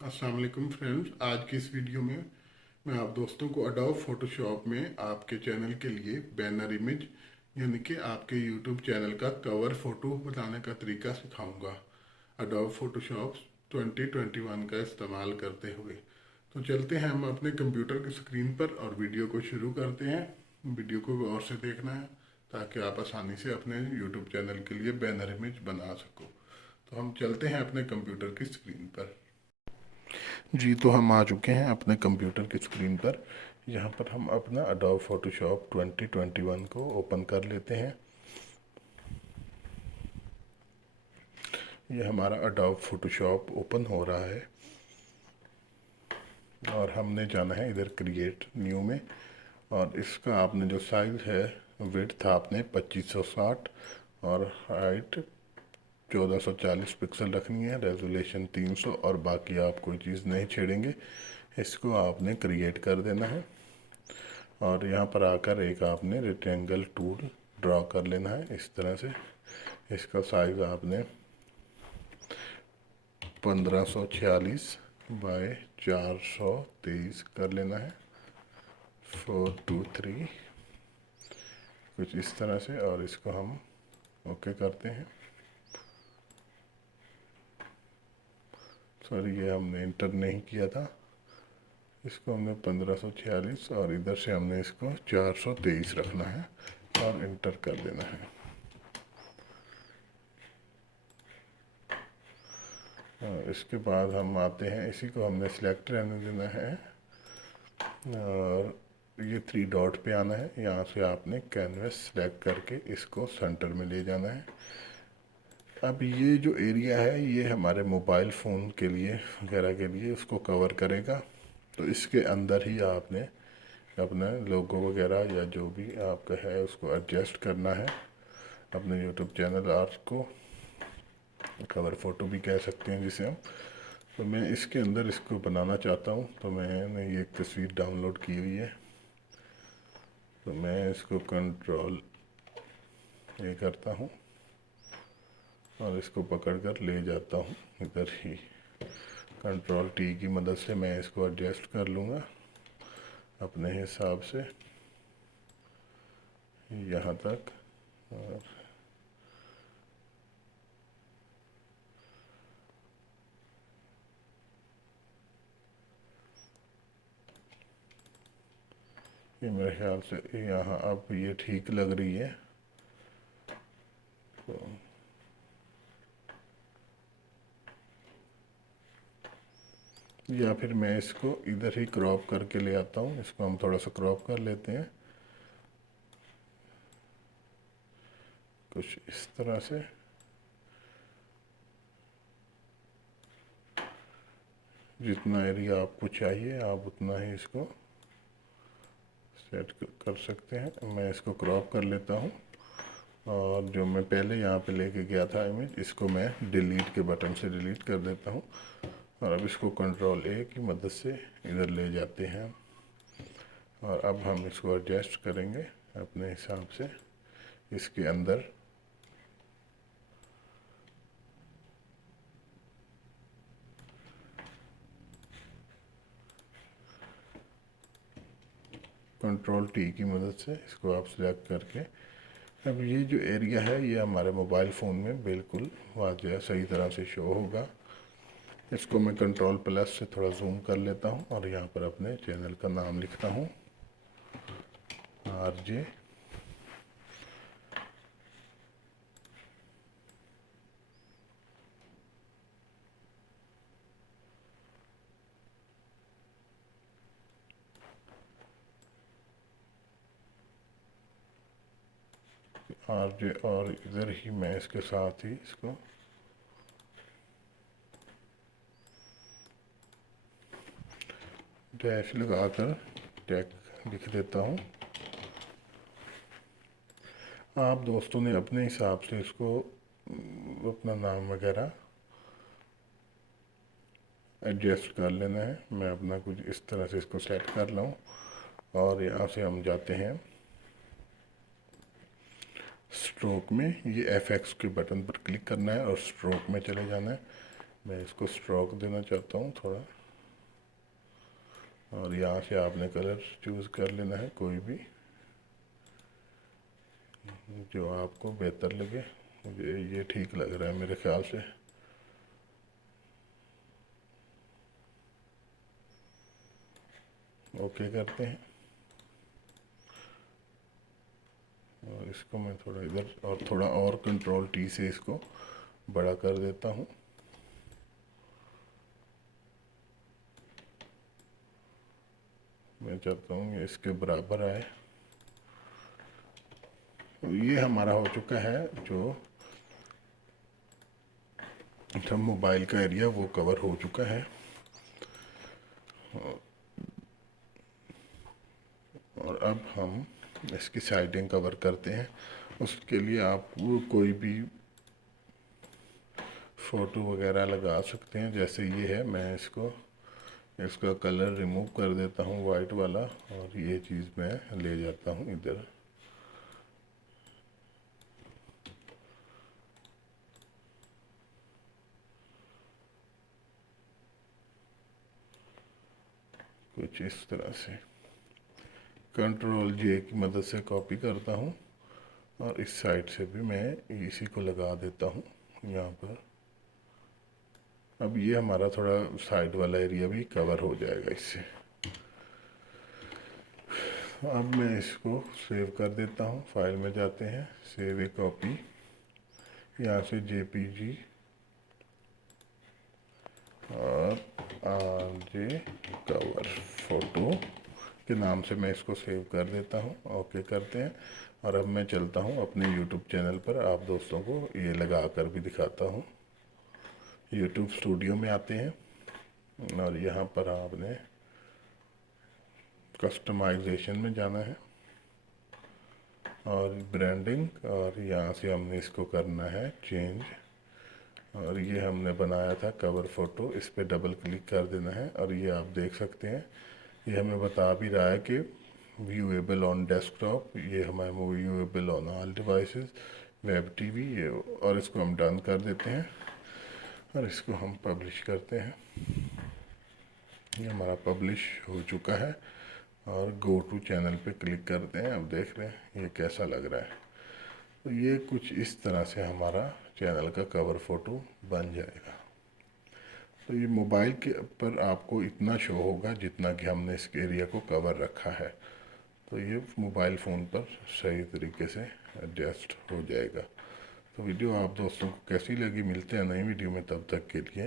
अस्सलाम वालेकुम फ्रेंड्स। आज की इस वीडियो में मैं आप दोस्तों को अडोब फोटोशॉप में आपके चैनल के लिए बैनर इमेज यानी कि आपके यूट्यूब चैनल का कवर फोटो बनाने का तरीका सिखाऊंगा अडोब फोटोशॉप 2021 का इस्तेमाल करते हुए। तो चलते हैं हम अपने कंप्यूटर की स्क्रीन पर और वीडियो को शुरू करते हैं। वीडियो को गौर से देखना है ताकि आप आसानी से अपने यूट्यूब चैनल के लिए बैनर इमेज बना सको। तो हम चलते हैं अपने कंप्यूटर की स्क्रीन पर। जी, तो हम आ चुके हैं अपने कंप्यूटर की स्क्रीन पर। यहाँ पर हम अपना अडोब फोटोशॉप 2021 को ओपन कर लेते हैं। ये हमारा अडोब फोटोशॉप ओपन हो रहा है और हमने जाना है इधर क्रिएट न्यू में। और इसका आपने जो साइज़ है, विड्थ आपने 2560 और हाइट 1440 पिक्सल रखनी है, रेजोल्यूशन 300 और बाकी आप कोई चीज़ नहीं छेड़ेंगे। इसको आपने क्रिएट कर देना है और यहाँ पर आकर एक आपने रेक्टेंगल टूल ड्रॉ कर लेना है इस तरह से। इसका साइज़ आपने 1546 बाय 423 कर लेना है, 423 कुछ इस तरह से। और इसको हम ओके करते हैं। सॉरी, ये हमने इंटर नहीं किया था। इसको हमने 1546 और इधर से हमने इसको 423 रखना है और इंटर कर देना है। इसके बाद हम आते हैं, इसी को हमने सिलेक्ट रहने देना है और ये 3 डॉट पे आना है। यहाँ से आपने कैनवस सेलेक्ट करके इसको सेंटर में ले जाना है। अब ये जो एरिया है ये हमारे मोबाइल फ़ोन के लिए वगैरह के लिए उसको कवर करेगा। तो इसके अंदर ही आपने अपना लोगो वगैरह या जो भी आपका है उसको एडजस्ट करना है अपने यूट्यूब चैनल आर्ट को। कवर फ़ोटो भी कह सकते हैं जिसे हम। तो मैं इसके अंदर इसको बनाना चाहता हूँ, तो मैंने ये एक तस्वीर डाउनलोड की हुई है। तो मैं इसको कंट्रोल ये करता हूँ और इसको पकड़कर ले जाता हूँ इधर ही। कंट्रोल टी की मदद से मैं इसको एडजस्ट कर लूँगा अपने हिसाब से यहाँ तक। और ये मेरे ख्याल से यहाँ अब ये ठीक लग रही है। तो या फिर मैं इसको इधर ही क्रॉप करके ले आता हूँ। इसको हम थोड़ा सा क्रॉप कर लेते हैं कुछ इस तरह से। जितना एरिया आपको चाहिए आप उतना ही इसको सेट कर सकते हैं। मैं इसको क्रॉप कर लेता हूँ और जो मैं पहले यहाँ पे लेके गया था इमेज, इसको मैं डिलीट के बटन से डिलीट कर देता हूँ। और अब इसको कंट्रोल ए की मदद से इधर ले जाते हैं और अब हम इसको एडजस्ट करेंगे अपने हिसाब से इसके अंदर। कंट्रोल टी की मदद से इसको आप सिलेक्ट करके अब ये जो एरिया है ये हमारे मोबाइल फ़ोन में बिल्कुल वाज़ेह सही तरह से शो होगा। इसको मैं कंट्रोल प्लस से थोड़ा जूम कर लेता हूँ और यहाँ पर अपने चैनल का नाम लिखता हूँ आरजे। आरजे और इधर ही मैं इसके साथ ही इसको डैश लगाकर टैग लिख देता हूँ। आप दोस्तों ने अपने हिसाब से इसको अपना नाम वगैरह एडजस्ट कर लेना है। मैं अपना कुछ इस तरह से इसको सेट कर लूँ और यहाँ से हम जाते हैं स्ट्रोक में। ये FX के बटन पर क्लिक करना है और स्ट्रोक में चले जाना है। मैं इसको स्ट्रोक देना चाहता हूँ थोड़ा, और यहाँ से आपने कलर चूज़ कर लेना है कोई भी जो आपको बेहतर लगे। मुझे ये ठीक लग रहा है मेरे ख्याल से। ओके करते हैं, और इसको मैं थोड़ा इधर और थोड़ा और कंट्रोल टी से इसको बड़ा कर देता हूँ। मैं चाहता हूँ ये इसके बराबर आए। ये हमारा हो चुका है, जो मोबाइल का एरिया वो कवर हो चुका है। और अब हम इसकी साइडें कवर करते हैं। उसके लिए आप कोई भी फ़ोटो वगैरह लगा सकते हैं, जैसे ये है। मैं इसका कलर रिमूव कर देता हूँ वाइट वाला, और ये चीज़ मैं ले जाता हूँ इधर। कुछ इस तरह से कंट्रोल जे की मदद से कॉपी करता हूँ, और इस साइड से भी मैं इसी को लगा देता हूँ यहाँ पर। अब ये हमारा थोड़ा साइड वाला एरिया भी कवर हो जाएगा इससे। अब मैं इसको सेव कर देता हूँ। फाइल में जाते हैं, सेव ए कॉपी, यहाँ से जेपीजी और आरजे कवर फोटो के नाम से मैं इसको सेव कर देता हूँ। ओके करते हैं, और अब मैं चलता हूँ अपने यूट्यूब चैनल पर, आप दोस्तों को ये लगा कर भी दिखाता हूँ। यूट्यूब स्टूडियो में आते हैं, और यहाँ पर आपने कस्टमाइजेशन में जाना है, और ब्रांडिंग, और यहाँ से हमने इसको करना है चेंज। और ये हमने बनाया था कवर फ़ोटो, इस पर डबल क्लिक कर देना है, और ये आप देख सकते हैं ये हमें बता भी रहा है कि व्यूएबल ऑन डेस्कटॉप, ये हमारे viewable on all devices, web TV, ये। और इसको हम डन कर देते हैं, और इसको हम पब्लिश करते हैं। ये हमारा पब्लिश हो चुका है, और गो टू चैनल पे क्लिक करते हैं। अब देख रहे हैं ये कैसा लग रहा है। तो ये कुछ इस तरह से हमारा चैनल का कवर फ़ोटो बन जाएगा। तो ये मोबाइल के पर आपको इतना शो होगा जितना कि हमने इस एरिया को कवर रखा है। तो ये मोबाइल फ़ोन पर सही तरीके से एडजस्ट हो जाएगा। तो वीडियो आप दोस्तों को कैसी लगी, मिलते हैं नई वीडियो में, तब तक के लिए